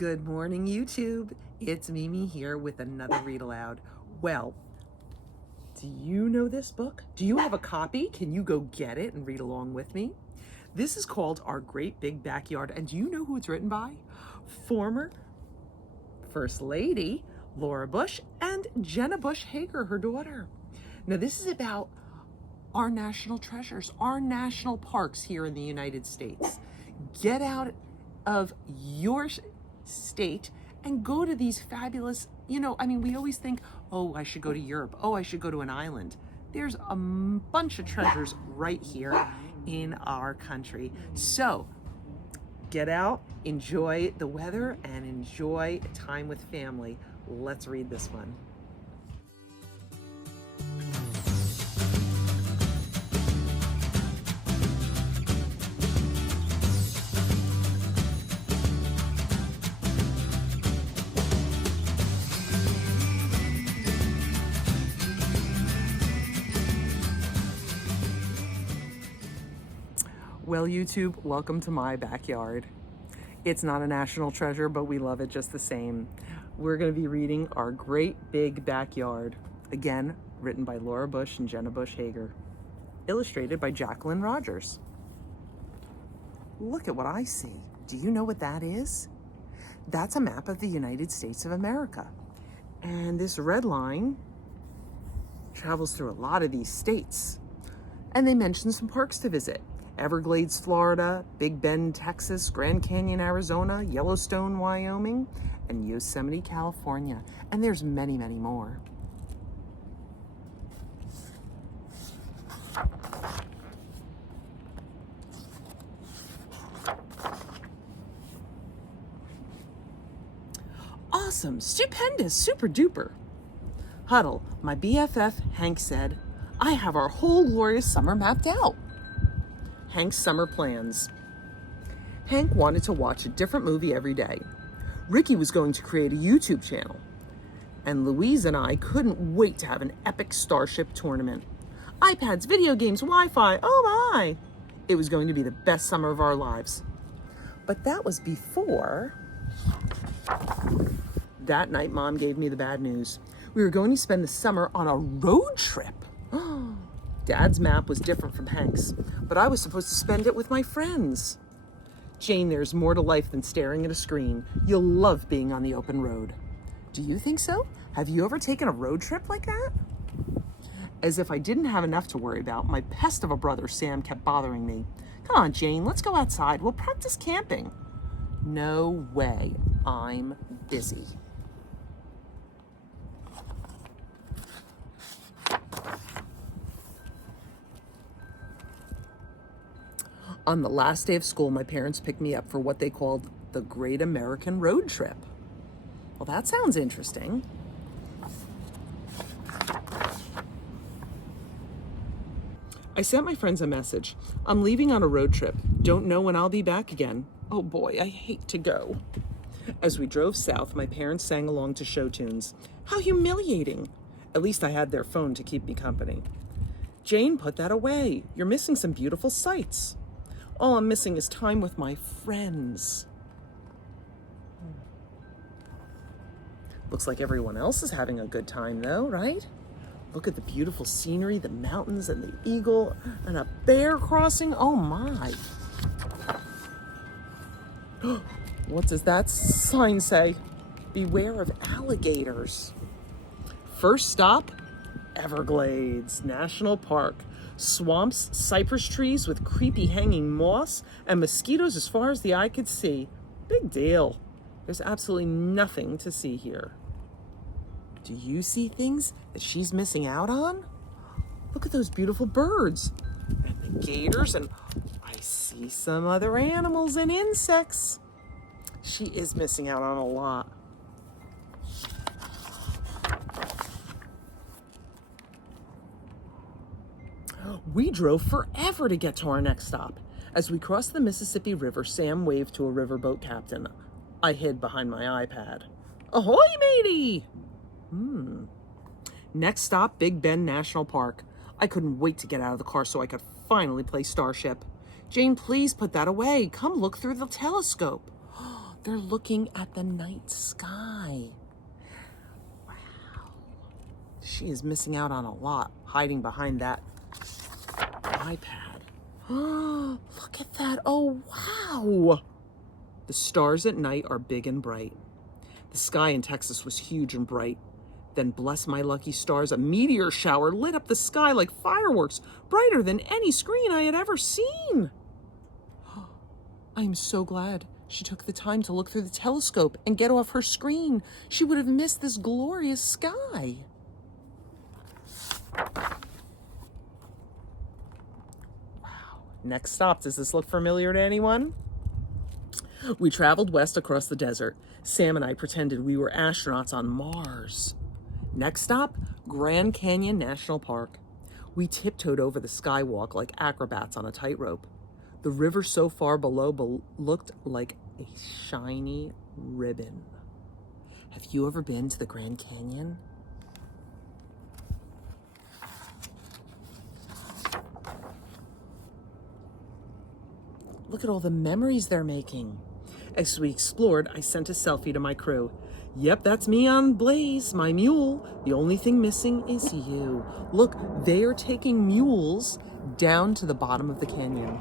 Good morning, YouTube. It's Mimi here with another Read Aloud. Well, do you know this book? Do you have a copy? Can you go get it and read along with me? This is called Our Great Big Backyard. And do you know who it's written by? Former First Lady Laura Bush and Jenna Bush Hager, her daughter. Now, this is about our national treasures, our national parks here in the United States. Get out of your state and go to these fabulous, we always think, oh, I should go to Europe. Oh, I should go to an island. There's a bunch of treasures right here in our country. So get out, enjoy the weather, and enjoy time with family. Let's read this one. Well, YouTube, welcome to my backyard. It's not a national treasure, but we love it just the same. We're going to be reading Our Great Big Backyard. Again, written by Laura Bush and Jenna Bush Hager. Illustrated by Jacqueline Rogers. Look at what I see. Do you know what that is? That's a map of the United States of America. And this red line travels through a lot of these states. And they mention some parks to visit. Everglades, Florida, Big Bend, Texas, Grand Canyon, Arizona, Yellowstone, Wyoming, and Yosemite, California. And there's many, many more. Awesome, stupendous, super duper. Huddle, my BFF, Hank said, I have our whole glorious summer mapped out. Hank's summer plans. Hank wanted to watch a different movie every day. Ricky was going to create a YouTube channel. And Louise and I couldn't wait to have an epic Starship tournament. iPads, video games, Wi-Fi, oh my! It was going to be the best summer of our lives. But that was before... That night, Mom gave me the bad news. We were going to spend the summer on a road trip. Dad's map was different from Hank's, but I was supposed to spend it with my friends. Jane, there's more to life than staring at a screen. You'll love being on the open road. Do you think so? Have you ever taken a road trip like that? As if I didn't have enough to worry about, my pest of a brother, Sam, kept bothering me. Come on, Jane, let's go outside. We'll practice camping. No way. I'm busy. On the last day of school, my parents picked me up for what they called the Great American Road Trip. Well, that sounds interesting. I sent my friends a message. I'm leaving on a road trip. Don't know when I'll be back again. Oh boy, I hate to go. As we drove south, my parents sang along to show tunes. How humiliating. At least I had their phone to keep me company. Jane, put that away. You're missing some beautiful sights. All I'm missing is time with my friends. Looks like everyone else is having a good time though, right? Look at the beautiful scenery, the mountains and the eagle and a bear crossing. Oh my. What does that sign say? Beware of alligators. First stop, Everglades National Park. Swamps, cypress trees with creepy hanging moss, and mosquitoes as far as the eye could see. Big deal. There's absolutely nothing to see here. Do you see things that she's missing out on? Look at those beautiful birds and the gators, and I see some other animals and insects. She is missing out on a lot. We drove forever to get to our next stop. As we crossed the Mississippi River, Sam waved to a riverboat captain. I hid behind my iPad. Ahoy, matey! Next stop, Big Bend National Park. I couldn't wait to get out of the car so I could finally play Starship. Jane, please put that away. Come look through the telescope. They're looking at the night sky. Wow. She is missing out on a lot, hiding behind that iPad. Oh, look at that. Oh, wow. The stars at night are big and bright. The sky in Texas was huge and bright. Then, bless my lucky stars, a meteor shower lit up the sky like fireworks, brighter than any screen I had ever seen. I am so glad she took the time to look through the telescope and get off her screen. She would have missed this glorious sky. Wow. Next stop, does this look familiar to anyone? We traveled west across the desert. Sam and I pretended we were astronauts on Mars. Next stop, Grand Canyon National Park. We tiptoed over the skywalk like acrobats on a tightrope. The river so far below looked like a shiny ribbon. Have you ever been to the Grand Canyon? Look at all the memories they're making. As we explored, I sent a selfie to my crew. Yep, that's me on Blaze, my mule. The only thing missing is you. Look, they are taking mules down to the bottom of the canyon.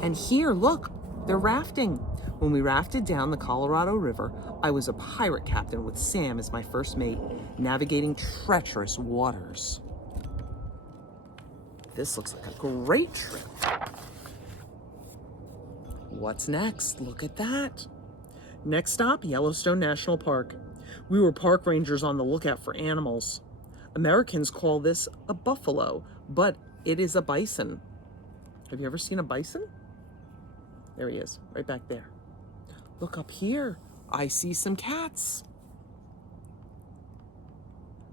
And here, look, they're rafting. When we rafted down the Colorado River, I was a pirate captain with Sam as my first mate, navigating treacherous waters. This looks like a great trip. What's next? Look at that. Next stop, Yellowstone National Park. We were park rangers on the lookout for animals. Americans call this a buffalo, but it is a bison. Have you ever seen a bison? There he is, right back there. Look up here. I see some cats.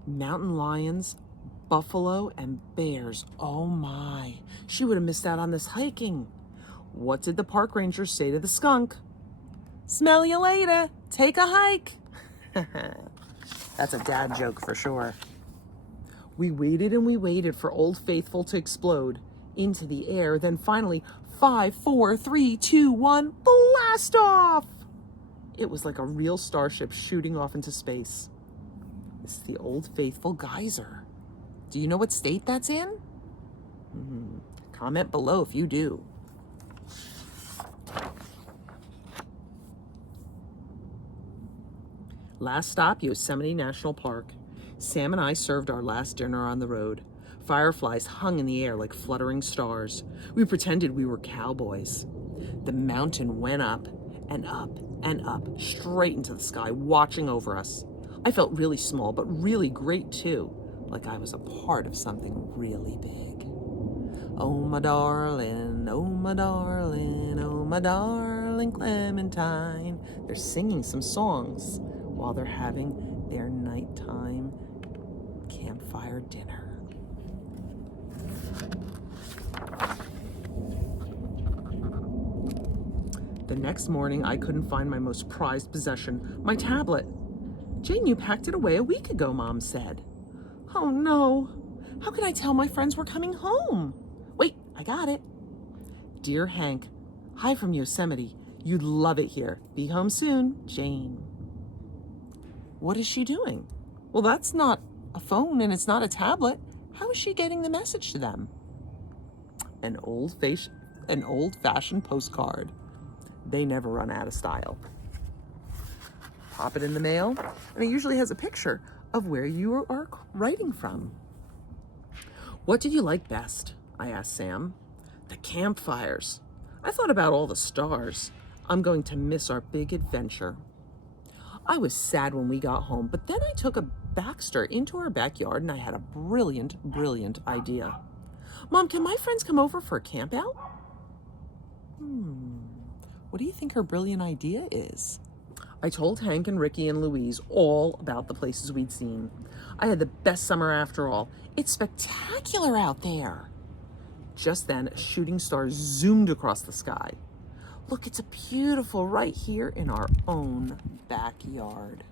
Mountain lions, buffalo, and bears. Oh my. She would have missed out on this hiking. What did the park rangers say to the skunk? Smell you later. Take a hike. That's a dad joke for sure. We waited and we waited for Old Faithful to explode into the air. Then finally, 5, 4, 3, 2, 1, blast off! It was like a real starship shooting off into space. It's the Old Faithful geyser. Do you know what state that's in? Comment below if you do. Last stop, Yosemite National Park. Sam and I served our last dinner on the road. Fireflies hung in the air like fluttering stars. We pretended we were cowboys. The mountain went up and up and up, straight into the sky, watching over us. I felt really small, but really great too, like I was a part of something really big. Oh my darling, oh my darling, oh my darling Clementine. They're singing some songs while they're having their nighttime campfire dinner. The next morning, I couldn't find my most prized possession, my tablet. Jane, you packed it away a week ago, Mom said. Oh no, how could I tell my friends we're coming home? Wait, I got it. Dear Hank, hi from Yosemite. You'd love it here. Be home soon, Jane. What is she doing? Well, that's not a phone and it's not a tablet. How is she getting the message to them? An old-fashioned postcard. They never run out of style. Pop it in the mail, and it usually has a picture of where you are writing from. What did you like best? I asked Sam. The campfires. I thought about all the stars. I'm going to miss our big adventure. I was sad when we got home, but then I took a Baxter into our backyard and I had a brilliant, brilliant idea. Mom, can my friends come over for a camp out? What do you think her brilliant idea is? I told Hank and Ricky and Louise all about the places we'd seen. I had the best summer after all. It's spectacular out there. Just then, a shooting star zoomed across the sky. Look, it's beautiful right here in our own backyard.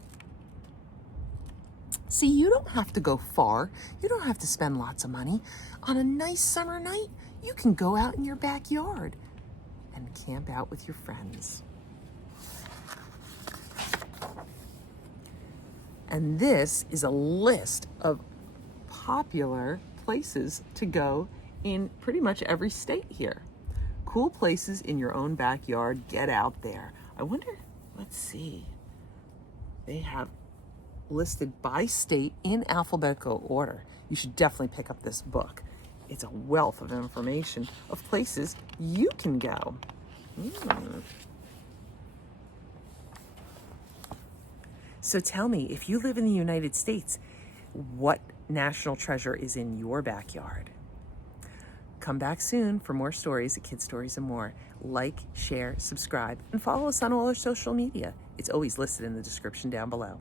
See, you don't have to go far. You don't have to spend lots of money. On a nice summer night, you can go out in your backyard and camp out with your friends. And this is a list of popular places to go in pretty much every state here. Cool places in your own backyard. Get out there. I wonder, let's see. They have listed by state in alphabetical order. You should definitely pick up this book. It's a wealth of information of places you can go. So tell me, if you live in the United States, what national treasure is in your backyard? Come back soon for more stories at Kid Stories and More. Like, share, subscribe, and follow us on all our social media. It's always listed in the description down below.